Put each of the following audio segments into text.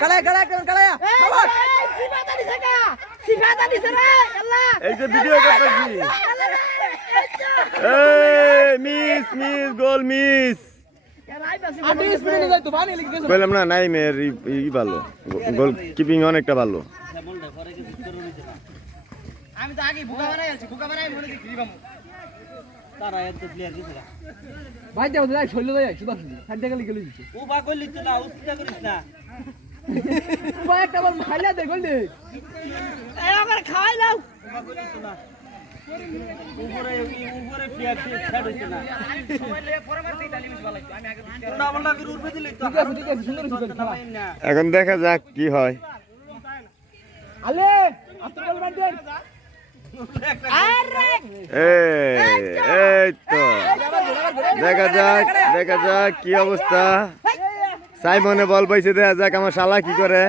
কালায়া কালায়া কেমন কালায়া সবাই সিফাতা দিছে রে আল্লাহ এই যে ভিডিও করতেছি এই মিস মিস গোল মিস বললাম না নাইমের ই ভালো গোল কিপিং অনেকটা ভালো আমি তো আগে বুকা বানাই আছি বুকা বানাই মনে দেখি বামু তারা এত প্লেয়ার দিছে ভাই দাও দাই শৈল দাই সুদা সুদা সাইডে গলি গলি দিছে ও বা কইলি তো না উস্তা করিস না ভাই একটা বল খাইলা দে গলি এই ওকে খাওয়াই দাও ও বা কইলি তো না উপরে প্লেয়ার ছাড় হইছে না সময় লে পরে মারতে ইতালি মিস ভালো আমি আগে না বললা করে উড়বে দিলি তো ঠিক আছে সুন্দর সুন্দর খেলা এখন দেখা যাক কি হয় আলে আপনি বল মার দেন এই তো দেখা যাক কি অবস্থা সাইমনে বল পাইছে দেখা যাক আমার শালা কি করে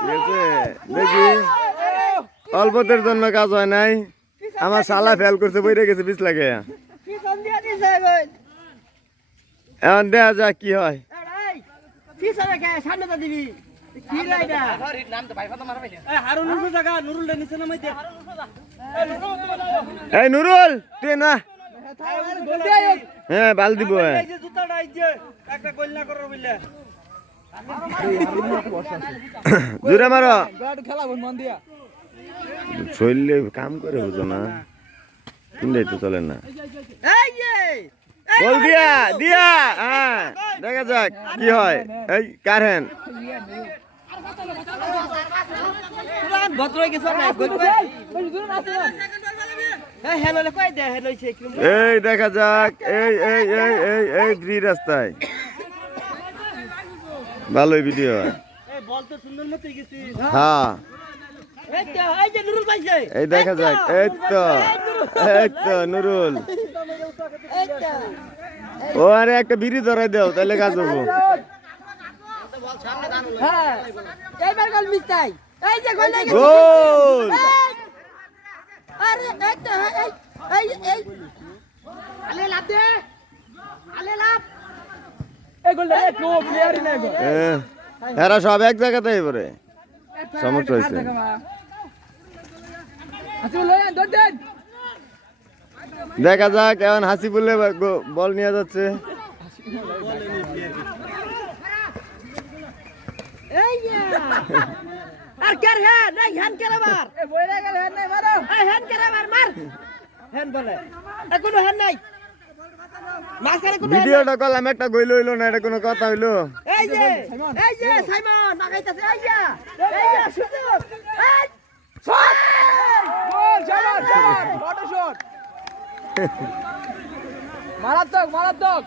ঠিক আছে দেখি অল্পদের জন্য কাজ হয় নাই আমার শালা ফেল করছে বইরে গেছে বিষ লাগে এখন দেখা যাক কি হয় এই নুরুল তুই না হ্যাঁ বাল দিব জোরে মারো শরীরে কাম করে বুঝো না কিনলেই তো চলে না বল দিয়া দিয়া হ্যাঁ দেখা যাক কি হয় এই কার হ্যান এই দেখা যাক এই এই এই এই এই ফ্রি রাস্তায় ভালোই ভিডিও হ্যাঁ এই দেখা যাক এই তো নুরুল ও আরে একটা বিড়ি ধরাই দাও তাহলে কাজ হবো গোল এরা সব এক জায়গাতে এবারে সমস্যা হয়েছে দেখা যাক এখন হাসিবুলে বল নিয়ে যাচ্ছে আর কার হ্যান এই হ্যান কেরাবার এ বইরা গেল হ্যান নাই মারো এই হ্যান কেরাবার মার হ্যান বলে এ কোনো হ্যান নাই মাসখানে কোনো ভিডিওটা করলাম একটা গইল হইলো না এটা কোনো কথা হইলো এই যে সাইমন লাগাইতাছে এই যে সুযোগ এই শট গোল শাবাশ শাবাশ বড় শট মারাত্মক মারাত্মক